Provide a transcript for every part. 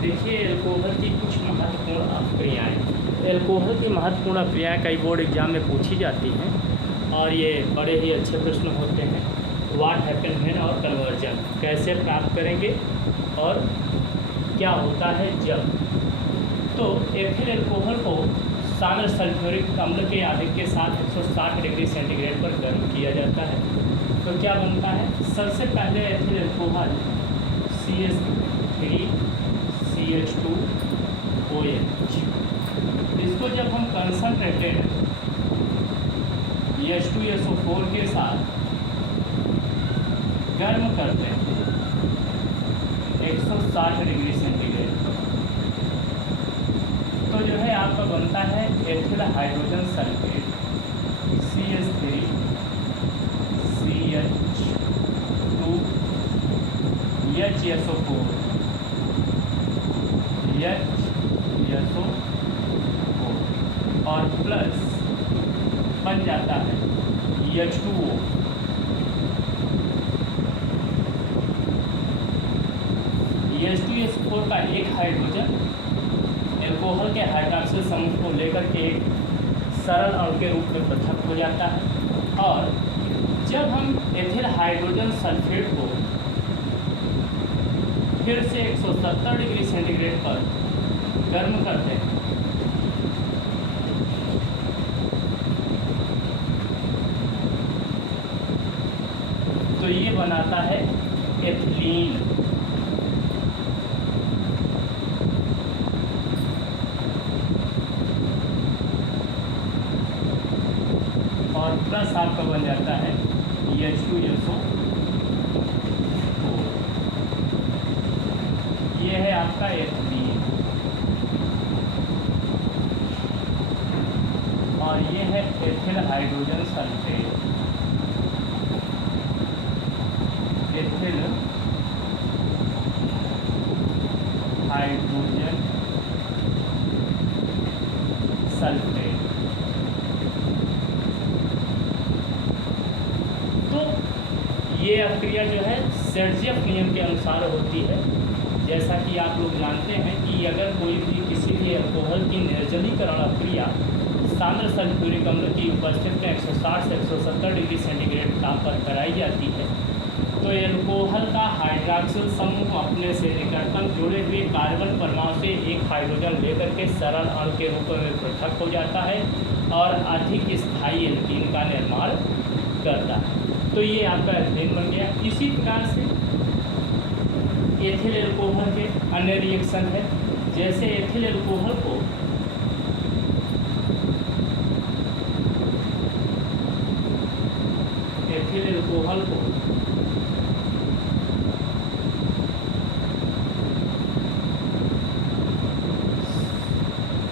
देखिए एल्कोहल की कुछ महत्वपूर्ण अभिक्रियाएँ। एल्कोहल की महत्वपूर्ण अभिक्रियाएँ कई बोर्ड एग्जाम में पूछी जाती हैं और ये बड़े ही अच्छे प्रश्न होते हैं। व्हाट हैपन व्हेन और कन्वर्जन, कैसे प्राप्त करेंगे और क्या होता है जब। तो एथिल एल्कोहल को सानर सल्फ्यूरिक अम्ल के आधिक्य के साथ 160 डिग्री सेंटीग्रेड पर गर्म किया जाता है तो क्या बनता है। सबसे पहले एथिल एल्कोहल CH3CH2OH, इसको जब हम कंसनट्रेटेड H2SO4 के साथ गर्म करते हैं 160 डिग्री सेंटीग्रेड तो जो है आपका बनता है एथिल हाइड्रोजन सल्फेट CH3CH2HSO4 और प्लस बन जाता है H2O। H2SO4 का एक हाइड्रोजन एल्कोहल के हाइड्रॉक्सिल समूह को लेकर के एक सरल अणु के रूप में पृथक हो जाता है और जब हम एथिल हाइड्रोजन सल्फेट को फिर से 170 डिग्री सेंटीग्रेड पर गर्म करते हैं तो ये बनाता है एथिलीन। और प्लस आपका बन जाता है H2SO4। ये है आपका एथिलीन और ये है ethyl hydrogen sulphate. Ethyl hydrogen sulphate. तो ये अभिक्रिया जो है सेर्जियफ नियम के अनुसार होती है। जैसा कि आप लोग जानते हैं कि अगर कोई भी किसी भी एल्कोहल की निर्जलीकरण अभिक्रिया सान्द्र सल्फ्यूरिक अम्ल की उपस्थिति में 160 से 170 डिग्री सेंटीग्रेड ताप पर कराई जाती है तो एल्कोहल का हाइड्रॉक्सिल समूह अपने से निकटतम जुड़े हुए कार्बन परमाणु से एक हाइड्रोजन लेकर के सरल अणु के रूप में पृथक हो जाता है और अधिक स्थायी एल्कीन का निर्माण करता है। तो ये आपका एल्कीन बन गया। इसी प्रकार से एथिल एल्कोहल के अन्य रिएक्शन है। जैसे एथिल एल्कोहल को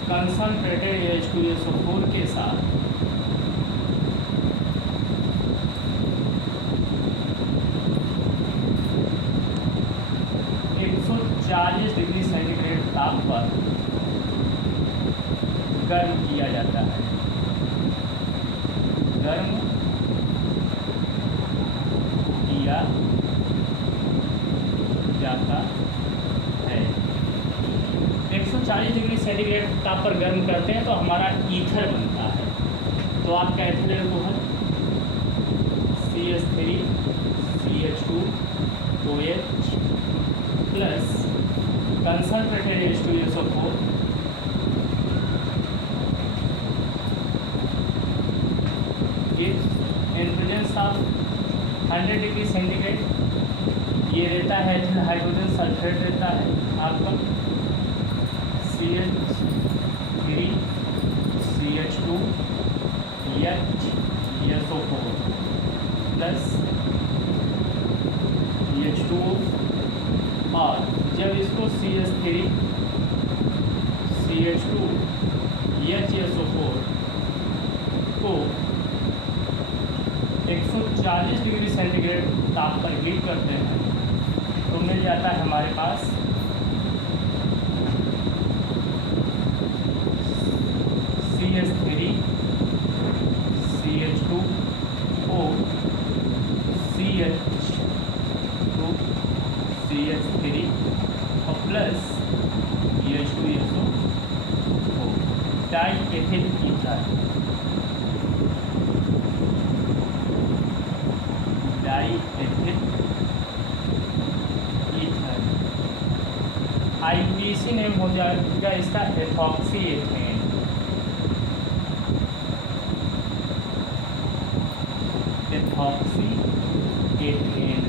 कंसनट्रेटेड H2SO4 के साथ डिग्री सेंटीग्रेड ताप पर गर्म किया जाता है। गर्म किया जाता है 140 डिग्री सेंटीग्रेड ताप पर गर्म करते हैं तो हमारा ईथर बनता है। तो आपका ethyl alcohol CH3CH2OH plus concentrated H2SO4 in presence of 100 degree centigrade ये रहता है एथिल हाइड्रोजन सल्फेट रहता है आपका CH3CH2HSO4 प्लस H2O और जब इसको CH3CH2HSO4 को 140 डिग्री सेंटीग्रेड ताप पर हीट करते हैं तो मिल जाता है हमारे पास CH3CH2O CH2CH3 और plus H2SO die ethyl ether, die ethyl ether. IUPAC name हो जाएगा इसका एथॉक्सी एथेन, एथॉक्सी एथेन।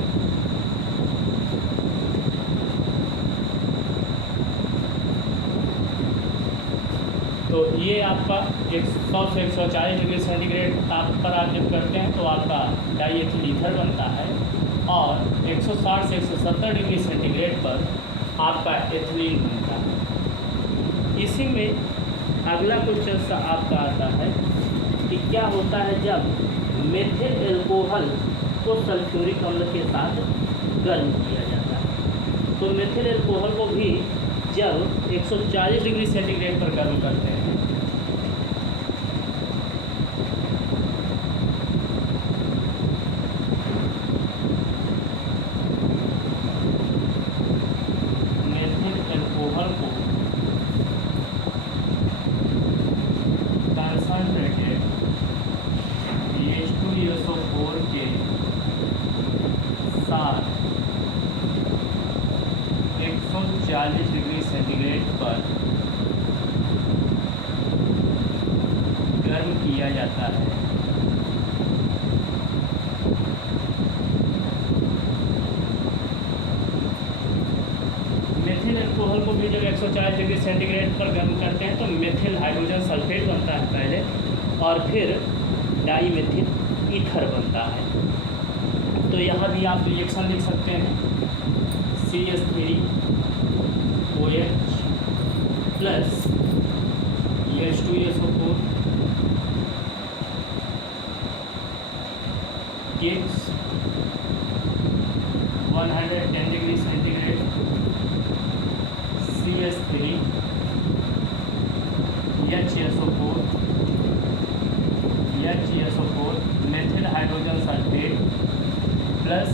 तो ये आपका 100 से 140 डिग्री सेंटीग्रेड ताप पर आप जब करते हैं तो आपका डाई एथिल ईथर बनता है, और 160 से 170 डिग्री सेंटीग्रेड पर आपका एथिलीन बनता है। इसी में अगला क्वेश्चन सा आपका आता है कि क्या होता है जब मेथिल एल्कोहल को सल्फ्यूरिक अम्ल के साथ गर्म किया जाता है। तो मेथिल एल्कोहल को भी जब 140 डिग्री सेंटीग्रेड पर गर्म करते हैं के साथ 140 डिग्री सेंटीग्रेड पर गर्म किया जाता है। मेथिल एल्कोहल को भी जब 140 डिग्री सेंटीग्रेड पर गर्म करते हैं तो मेथिल हाइड्रोजन सल्फेट बनता है पहले, और फिर डाई मेथिल ईथर बनता है। तो यहाँ भी आप रिएक्शन लिख सकते हैं, CH3OH plus H2SO4 gives 110 degree centigrade CH3HSO4 methyl hydrogen sulphate plus